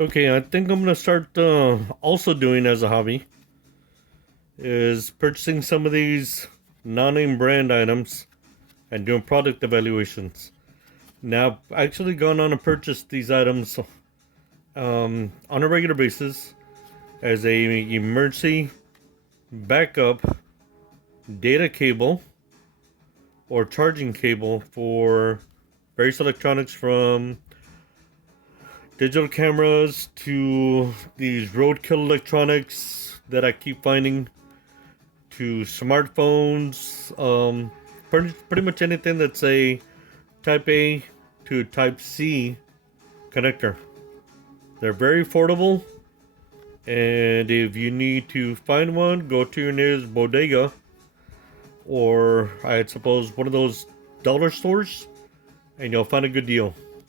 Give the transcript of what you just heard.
Okay, I think I'm gonna start also doing as a hobby is purchasing some of these non-name brand items and doing product evaluations. Now, I've actually gone on and purchased these items on a regular basis as a emergency backup data cable or charging cable for various electronics, from digital cameras to these roadkill electronics that I keep finding, to smartphones, pretty much anything that's a Type A to Type C connector. They're very affordable, and if you need to find one, go to your nearest bodega or I suppose one of those dollar stores, and you'll find a good deal.